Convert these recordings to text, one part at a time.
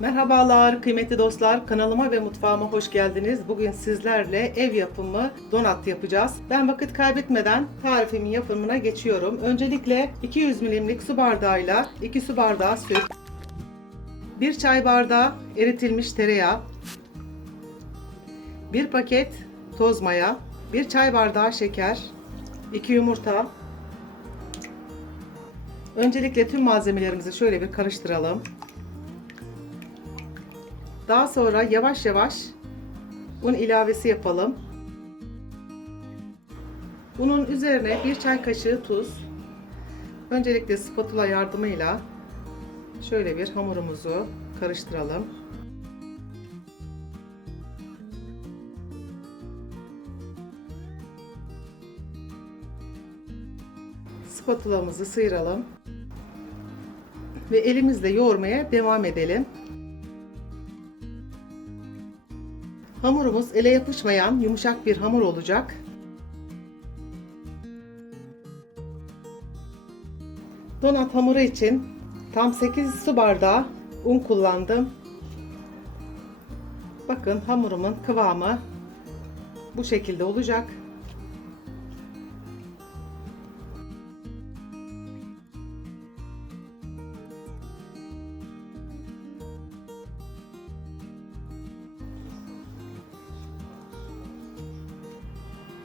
Merhabalar kıymetli dostlar kanalıma ve mutfağıma hoş geldiniz. Bugün sizlerle ev yapımı donat yapacağız. Ben vakit kaybetmeden tarifimin yapımına geçiyorum. Öncelikle 200 milimlik su bardağıyla 2 su bardağı süt, 1 çay bardağı eritilmiş tereyağı, 1 paket toz maya, 1 çay bardağı şeker, 2 yumurta. Öncelikle tüm malzemelerimizi şöyle bir karıştıralım. Daha sonra yavaş yavaş un ilavesi yapalım. Bunun üzerine bir çay kaşığı tuz. Öncelikle spatula yardımıyla şöyle bir hamurumuzu karıştıralım. Spatulamızı sıyıralım ve elimizle yoğurmaya devam edelim. Hamurumuz ele yapışmayan yumuşak bir hamur olacak. Donat hamuru için tam 8 su bardağı un kullandım. Bakın hamurumun kıvamı bu şekilde olacak.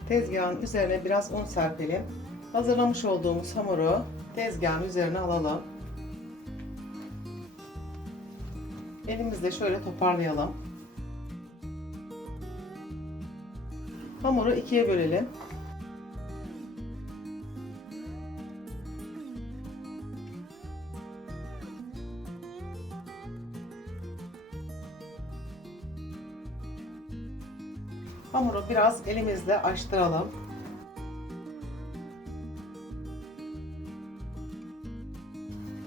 Tezgahın üzerine biraz un serpelim. Hazırlamış olduğumuz hamuru tezgahın üzerine alalım. Elimizle şöyle toparlayalım. Hamuru ikiye bölelim. Hamuru biraz elimizle açtıralım.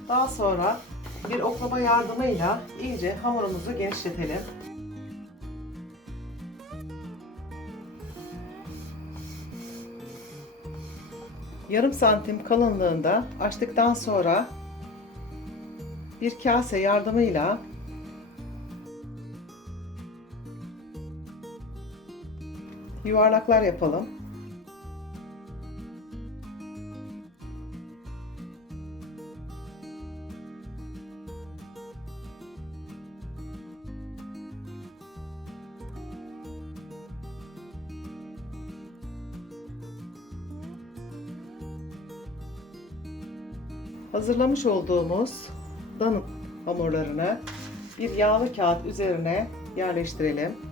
Daha sonra bir oklava yardımıyla iyice hamurumuzu genişletelim. Yarım santim kalınlığında açtıktan sonra bir kase yardımıyla yuvarlaklar yapalım. Hazırlamış olduğumuz donut hamurlarını bir yağlı kağıt üzerine yerleştirelim.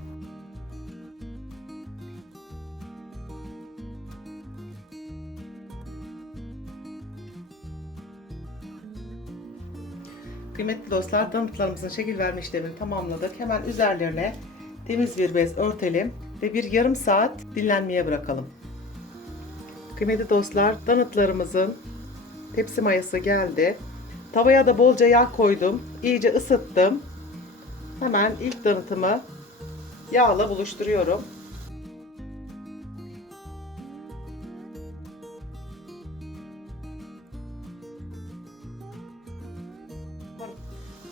Kıymetli dostlar, donutlarımızın şekil verme işlemini tamamladık. Hemen üzerlerine temiz bir bez örtelim ve bir yarım saat dinlenmeye bırakalım. Kıymetli dostlar, donutlarımızın tepsi mayası geldi. Tavaya da bolca yağ koydum. İyice ısıttım. Hemen ilk donutumu yağla buluşturuyorum.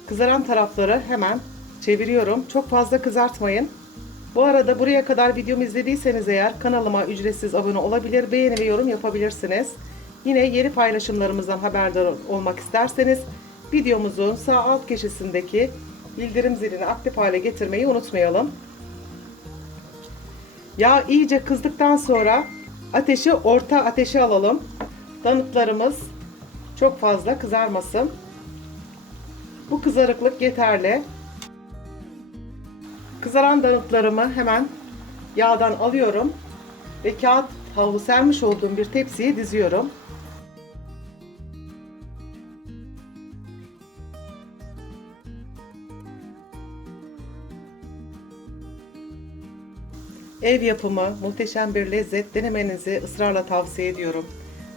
Kızaran tarafları hemen çeviriyorum. Çok fazla kızartmayın. Bu arada buraya kadar videomu izlediyseniz eğer kanalıma ücretsiz abone olabilir, beğeni ve yorum yapabilirsiniz. Yine yeni paylaşımlarımızdan haberdar olmak isterseniz videomuzun sağ alt köşesindeki bildirim zilini aktif hale getirmeyi unutmayalım. Yağ iyice kızdıktan sonra ateşi orta ateşe alalım. Danıtlarımız çok fazla kızarmasın. Bu kızarıklık yeterli. Kızaran danıtlarımı hemen yağdan alıyorum ve kağıt havlu sermiş olduğum bir tepsiye diziyorum. Ev yapımı muhteşem bir lezzet denemenizi ısrarla tavsiye ediyorum.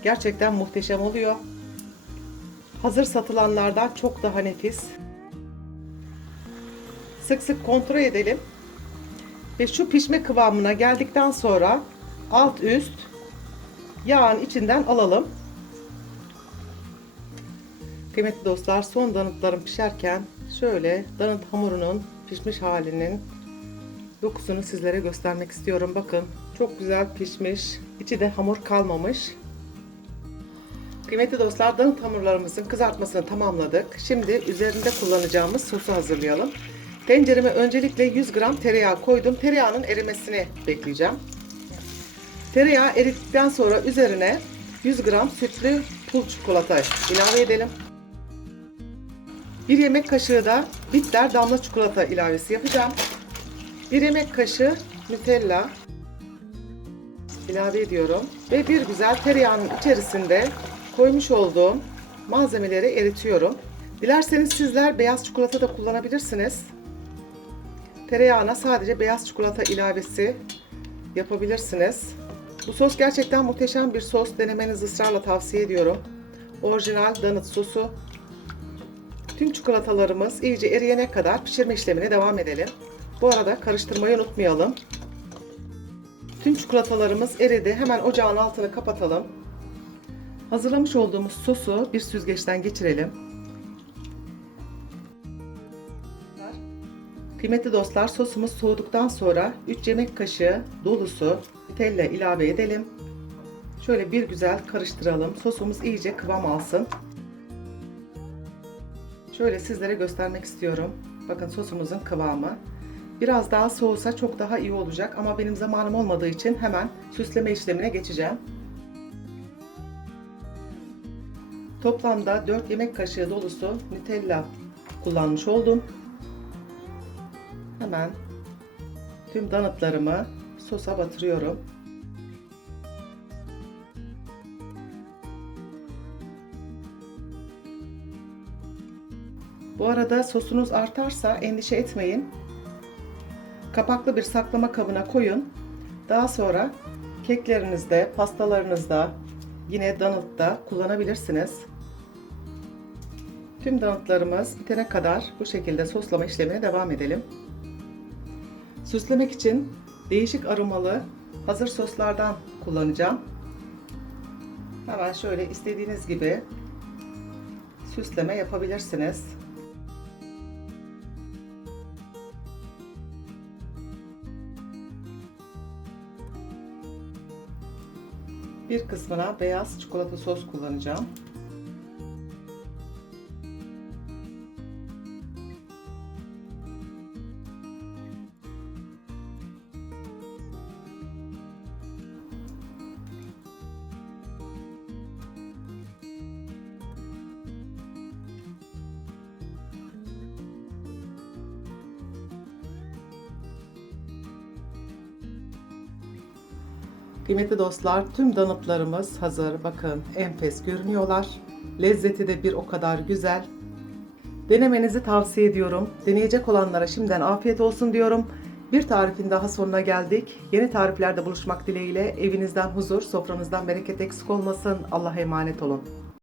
Gerçekten muhteşem oluyor. Hazır satılanlardan çok daha nefis. Sık sık kontrol edelim. Ve şu pişme kıvamına geldikten sonra alt üst yağın içinden alalım. Kıymetli dostlar son danıtlarım pişerken şöyle danıt hamurunun pişmiş halinin dokusunu sizlere göstermek istiyorum. Bakın çok güzel pişmiş. İçi de hamur kalmamış. Kıymetli dostlar danıt hamurlarımızın kızartmasını tamamladık. Şimdi üzerinde kullanacağımız sosu hazırlayalım. Tencereme öncelikle 100 gram tereyağı koydum. Tereyağının erimesini bekleyeceğim. Tereyağı eridikten sonra üzerine 100 gram sütlü pul çikolata ilave edelim. Bir yemek kaşığı da bitter damla çikolata ilavesi yapacağım. Bir yemek kaşığı Nutella ilave ediyorum. Ve bir güzel tereyağının içerisinde koymuş olduğum malzemeleri eritiyorum. Dilerseniz sizler beyaz çikolata da kullanabilirsiniz. Tereyağına sadece beyaz çikolata ilavesi yapabilirsiniz. Bu sos gerçekten muhteşem bir sos. Denemenizi ısrarla tavsiye ediyorum. Orijinal donut sosu. Tüm çikolatalarımız iyice eriyene kadar pişirme işlemine devam edelim. Bu arada karıştırmayı unutmayalım. Tüm çikolatalarımız eridi. Hemen ocağın altını kapatalım. Hazırlamış olduğumuz sosu bir süzgeçten geçirelim. Kıymetli dostlar sosumuz soğuduktan sonra 3 yemek kaşığı dolusu Nutella ilave edelim. Şöyle bir güzel karıştıralım. Sosumuz iyice kıvam alsın. Şöyle sizlere göstermek istiyorum. Bakın sosumuzun kıvamı. Biraz daha soğusa çok daha iyi olacak ama benim zamanım olmadığı için hemen süsleme işlemine geçeceğim. Toplamda 4 yemek kaşığı dolusu Nutella kullanmış oldum. Hemen tüm donutlarımı sosa batırıyorum. Bu arada sosunuz artarsa endişe etmeyin. Kapaklı bir saklama kabına koyun. Daha sonra keklerinizde, pastalarınızda, yine donut'ta kullanabilirsiniz. Tüm donutlarımız bitene kadar bu şekilde soslama işlemine devam edelim. Süslemek için değişik aromalı hazır soslardan kullanacağım. Hemen şöyle istediğiniz gibi süsleme yapabilirsiniz. Bir kısmına beyaz çikolata sos kullanacağım. Kıymetli dostlar, tüm donutlarımız hazır. Bakın enfes görünüyorlar. Lezzeti de bir o kadar güzel. Denemenizi tavsiye ediyorum. Deneyecek olanlara şimdiden afiyet olsun diyorum. Bir tarifin daha sonuna geldik. Yeni tariflerde buluşmak dileğiyle evinizden huzur, sofranızdan bereket eksik olmasın. Allah'a emanet olun.